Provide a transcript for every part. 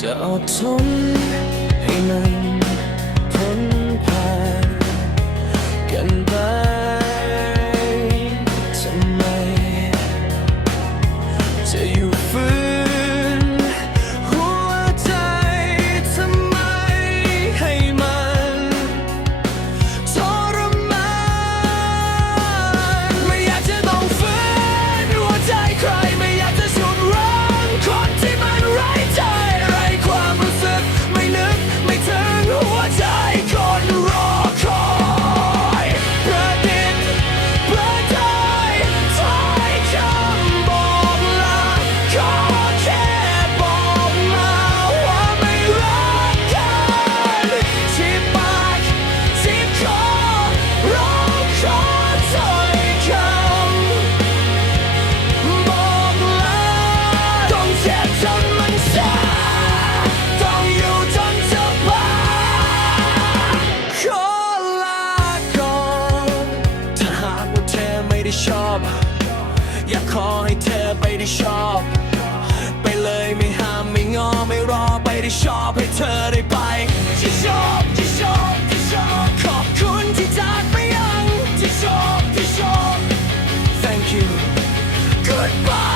จะอดทนให้มัน อยากขอให้เธอไปได้ชอบ ไปเลยไม่ห้ามไม่งอไม่รอไปได้ชอบให้เธอได้ไปที่ชอบที่ชอบที่ชอบขอบคุณที่จากไปยังที่ชอบที่ชอบ thank you goodbye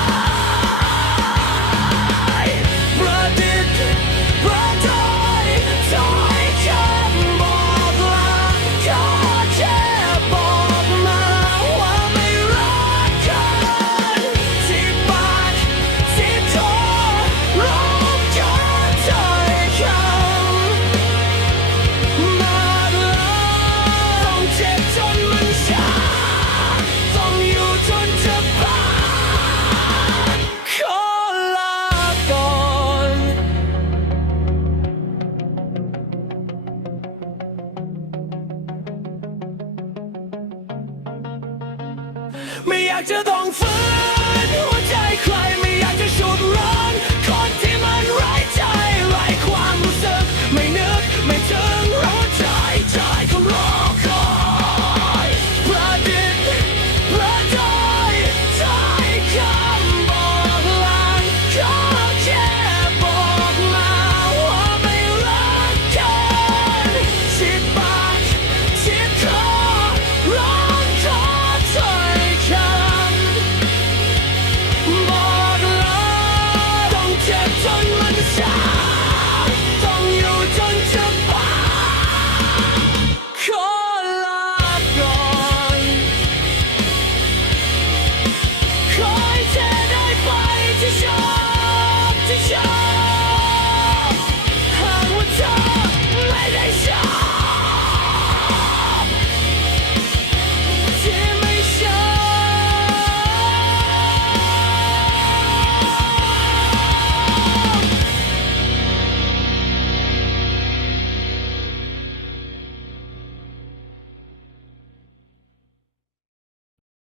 ไม่อยากจะต้องฝืน